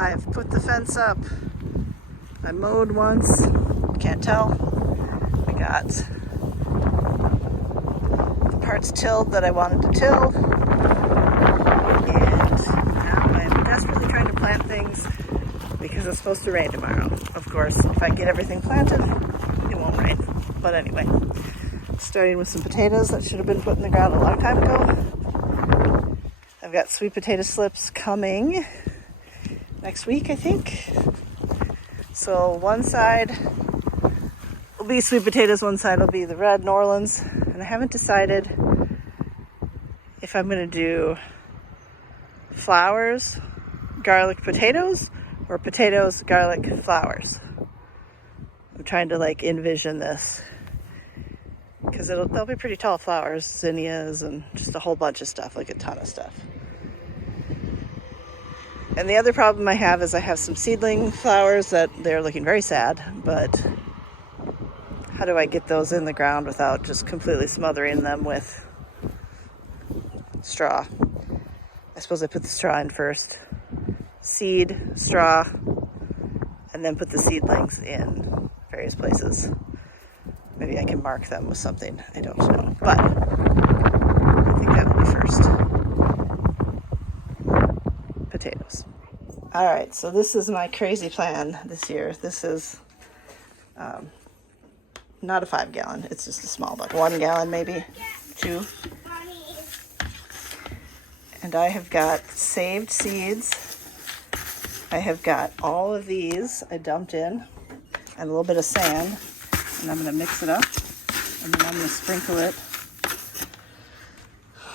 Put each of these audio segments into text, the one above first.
I've put the fence up. I mowed once. Can't tell. I got the parts tilled that I wanted to till. And now I'm desperately trying to plant things because it's supposed to rain tomorrow. Of course, if I get everything planted, it won't rain. But anyway, starting with some potatoes that should have been put in the ground a long time ago. I've got sweet potato slips coming next week, I think. So one side will be sweet potatoes, one side will be the red New Orleans. And I haven't decided if I'm going to do flowers, garlic potatoes, or potatoes, garlic, flowers. I'm trying to like envision this because they'll be pretty tall flowers, zinnias, and just a whole bunch of stuff, like a ton of stuff. And the other problem I have is I have some seedling flowers that they're looking very sad, but how do I get those in the ground without just completely smothering them with straw? I suppose I put the straw in first. Seed, straw, and then put the seedlings in various places. Maybe I can mark them with something. I don't know. But I think that will be first. Potatoes. All right, so this is my crazy plan this year. This is not a 5-gallon. It's just a small bucket. 1 gallon, maybe 2. And I have got saved seeds. I have got all of these I dumped in and a little bit of sand. And I'm going to mix it up. And then I'm going to sprinkle it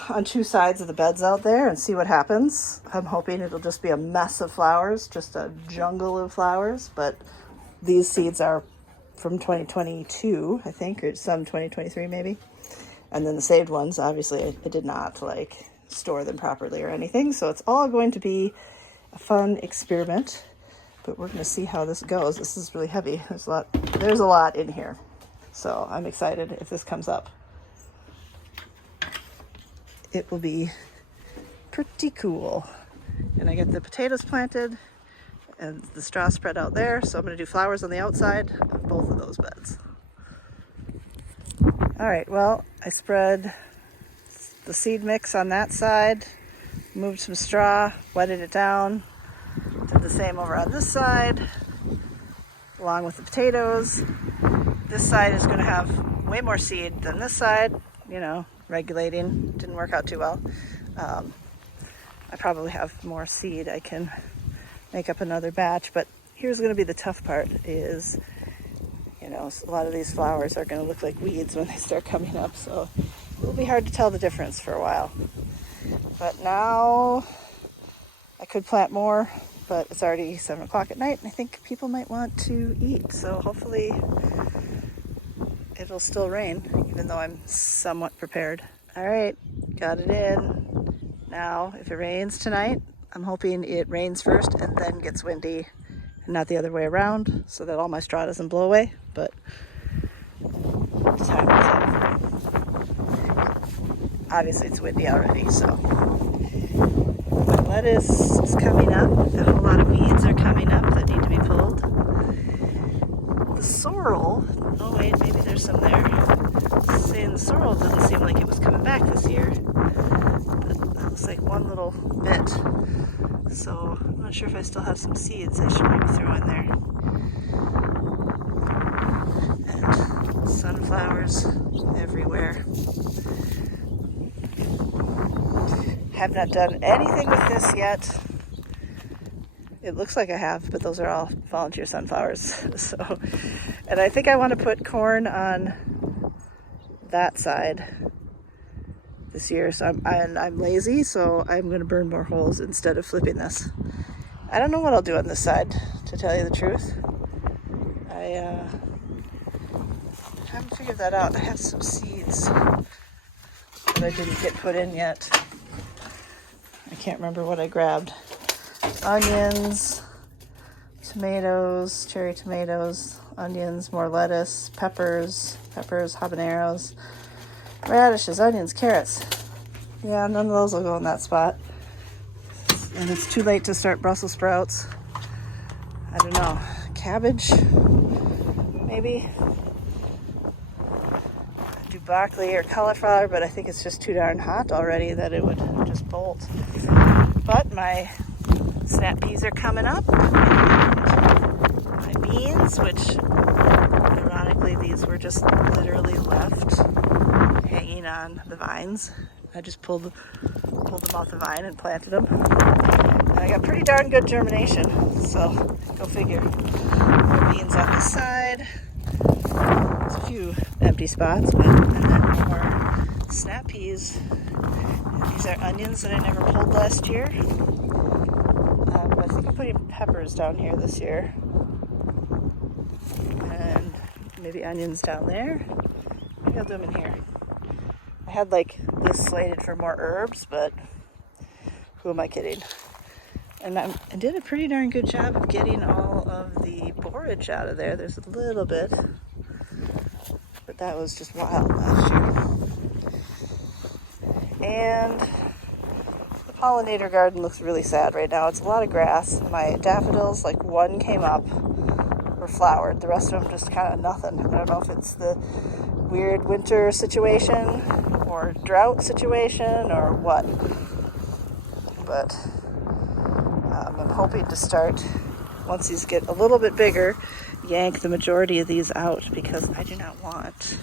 on 2 sides of the beds out there and see what happens. I'm hoping it'll just be a mess of flowers, just a jungle of flowers. But these seeds are from 2022, I think, or some 2023 maybe. And then the saved ones, obviously, I did not like store them properly or anything. So it's all going to be a fun experiment. But we're going to see how this goes. This is really heavy. There's a lot in here. So I'm excited if this comes up. It will be pretty cool. And I get the potatoes planted and the straw spread out there. So I'm going to do flowers on the outside of both of those beds. All right, well, I spread the seed mix on that side, moved some straw, wetted it down, did the same over on this side, along with the potatoes. This side is going to have way more seed than this side, regulating. Didn't work out too well. I probably have more seed. I can make up another batch, but here's going to be the tough part is, a lot of these flowers are going to look like weeds when they start coming up, so it will be hard to tell the difference for a while. But now I could plant more, but it's already 7 o'clock at night and I think people might want to eat, so hopefully it'll still rain, even though I'm somewhat prepared. All right, got it in. Now, if it rains tonight, I'm hoping it rains first and then gets windy and not the other way around so that all my straw doesn't blow away, but time will tell. Obviously it's windy already, so. My lettuce is coming up. A whole lot of weeds are coming up that need to be pulled. The sorrel, oh wait, maybe there's some there. Saying the sorrel doesn't seem like it was coming back this year. But that looks like one little bit. So I'm not sure if I still have some seeds I should maybe throw in there. And sunflowers everywhere. Have not done anything with this yet. It looks like I have, but those are all volunteer sunflowers. So, and I think I want to put corn on that side this year. So I'm lazy, so I'm going to burn more holes instead of flipping this. I don't know what I'll do on this side, to tell you the truth. I haven't figured that out. I have some seeds that I didn't get put in yet. I can't remember what I grabbed. Onions, tomatoes, cherry tomatoes, onions, more lettuce, peppers, habaneros, radishes, onions, carrots. Yeah, none of those will go in that spot. And it's too late to start Brussels sprouts. I don't know, cabbage, maybe? Do broccoli or cauliflower, but I think it's just too darn hot already that it would just bolt. But my snap peas are coming up. My beans, which ironically these were just literally left hanging on the vines. I just pulled them off the vine and planted them. And I got pretty darn good germination, so go figure. More beans on this side. There's a few empty spots, but and then more snap peas. And these are onions that I never pulled last year. But I think I'm putting peppers down here this year. And maybe onions down there. Maybe I'll do them in here. I had like this slated for more herbs, but who am I kidding? And I did a pretty darn good job of getting all of the borage out of there. There's a little bit, but that was just wild last year. And the pollinator garden looks really sad right now. It's a lot of grass. My daffodils, like one came up, were flowered. The rest of them just kind of nothing. I don't know if it's the weird winter situation or drought situation or what. But I'm hoping to start, once these get a little bit bigger, yank the majority of these out because I do not want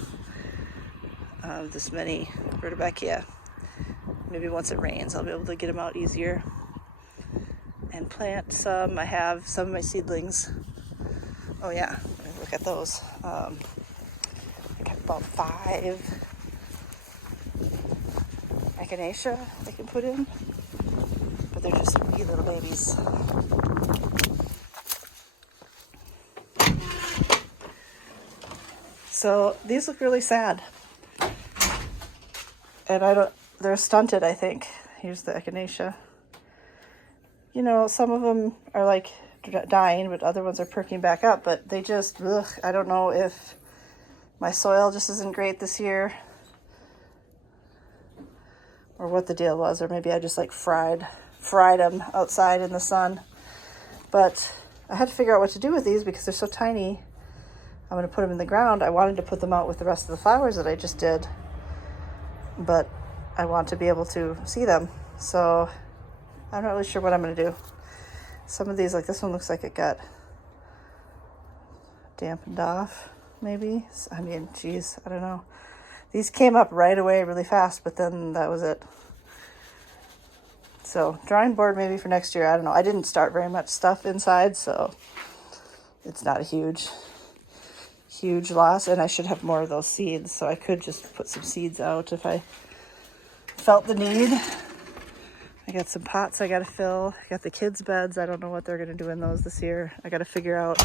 this many rudbeckia. Maybe once it rains, I'll be able to get them out easier and plant some. I have some of my seedlings. Oh yeah, look at those. I got about 5 echinacea I can put in, but they're just wee little babies. So these look really sad. And they're stunted, I think. Here's the echinacea. You know, some of them are like dying, but other ones are perking back up, but they just, I don't know if my soil just isn't great this year or what the deal was, or maybe I just like fried them outside in the sun. But I had to figure out what to do with these because they're so tiny. I'm going to put them in the ground. I wanted to put them out with the rest of the flowers that I just did, but I want to be able to see them. So I'm not really sure what I'm going to do. Some of these, like this one, looks like it got dampened off, maybe. I mean, geez, I don't know. These came up right away really fast, but then that was it. So drawing board maybe for next year. I don't know. I didn't start very much stuff inside, so it's not a huge loss. And I should have more of those seeds, so I could just put some seeds out if I felt the need. I got some pots I got to fill. I got the kids' beds. I don't know what they're going to do in those this year. I got to figure out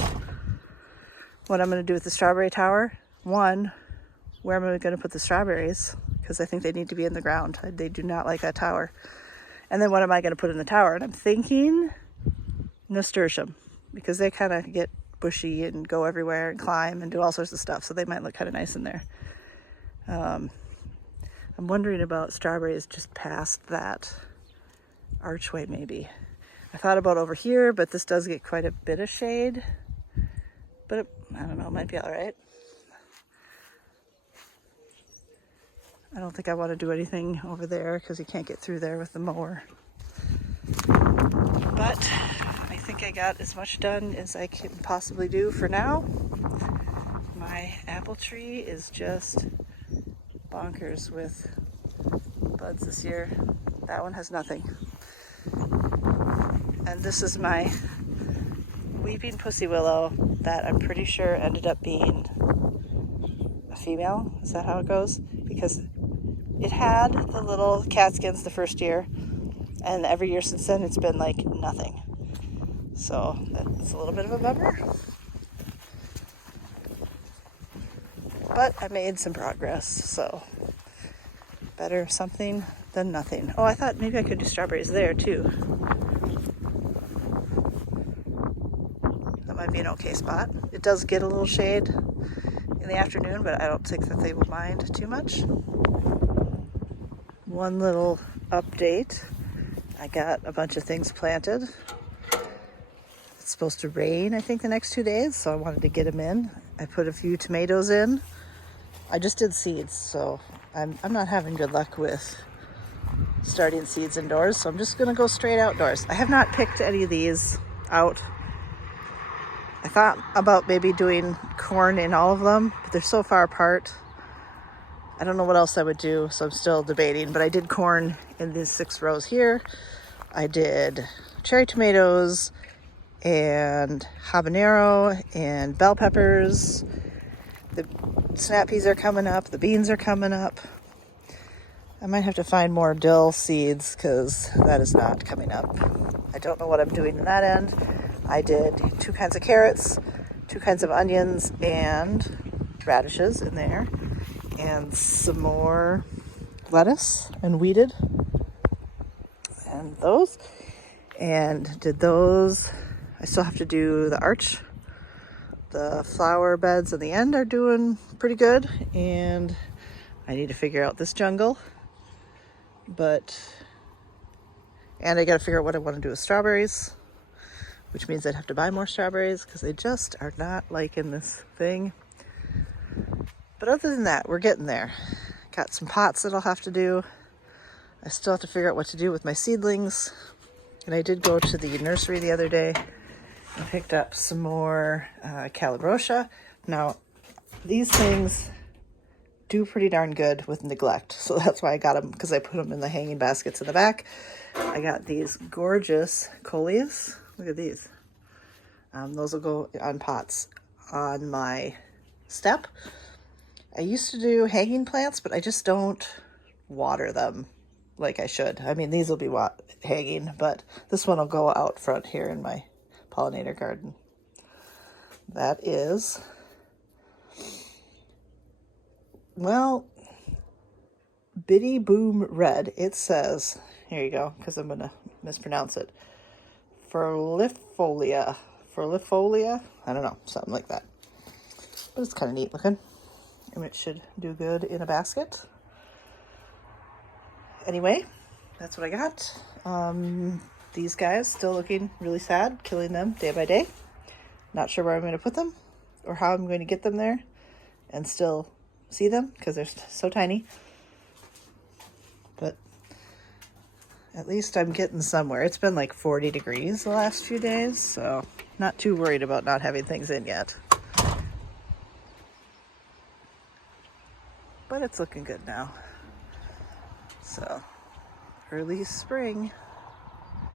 what I'm going to do with the strawberry tower. One, where am I going to put the strawberries? Because I think they need to be in the ground. They do not like that tower. And then what am I going to put in the tower? And I'm thinking nasturtium, because they kind of get bushy and go everywhere and climb and do all sorts of stuff. So they might look kind of nice in there. I'm wondering about strawberries just past that archway maybe. I thought about over here, but this does get quite a bit of shade. But I don't know, it might be all right. I don't think I want to do anything over there because you can't get through there with the mower. But I think I got as much done as I can possibly do for now. My apple tree is just bonkers with buds this year. That one has nothing. And this is my weeping pussy willow that I'm pretty sure ended up being a female. Is that how it goes? Because it had the little catskins the first year, and every year since then it's been like nothing. So that's a little bit of a bummer. But I made some progress, so better something than nothing. Oh, I thought maybe I could do strawberries there too. That might be an okay spot. It does get a little shade in the afternoon, but I don't think that they will mind too much. One little update. I got a bunch of things planted. It's supposed to rain, I think, the next 2 days, so I wanted to get them in. I put a few tomatoes in. I just did seeds, so I'm not having good luck with starting seeds indoors, so I'm just gonna go straight outdoors. I have not picked any of these out. I thought about maybe doing corn in all of them, but they're so far apart. I don't know what else I would do, so I'm still debating, but I did corn in these 6 rows here. I did cherry tomatoes and habanero and bell peppers. The snap peas are coming up, the beans are coming up. I might have to find more dill seeds because that is not coming up. I don't know what I'm doing in that end. I did 2 kinds of carrots, 2 kinds of onions, and radishes in there, and some more lettuce and weeded, and those, and did those. I still have to do the arch. The flower beds in the end are doing pretty good, and I need to figure out this jungle. And I got to figure out what I want to do with strawberries, which means I'd have to buy more strawberries because they just are not liking this thing. But other than that, we're getting there. Got some pots that I'll have to do. I still have to figure out what to do with my seedlings. And I did go to the nursery the other day and picked up some more calabrosha. Now, these things do pretty darn good with neglect. So that's why I got them, because I put them in the hanging baskets in the back. I got these gorgeous coleus. Look at these. Those will go on pots on my step. I used to do hanging plants, but I just don't water them like I should. I mean, these will be hanging, but this one will go out front here in my pollinator garden. That is, well, Bitty Boom Red. It says, here you go, because I'm going to mispronounce it. Furlifolia. I don't know, something like that. But it's kind of neat looking, and it should do good in a basket. Anyway, that's what I got. These guys still looking really sad, killing them day by day. Not sure where I'm going to put them or how I'm going to get them there and still see them because they're so tiny. But at least I'm getting somewhere. It's been like 40 degrees the last few days, so not too worried about not having things in yet. But it's looking good now. So, early spring.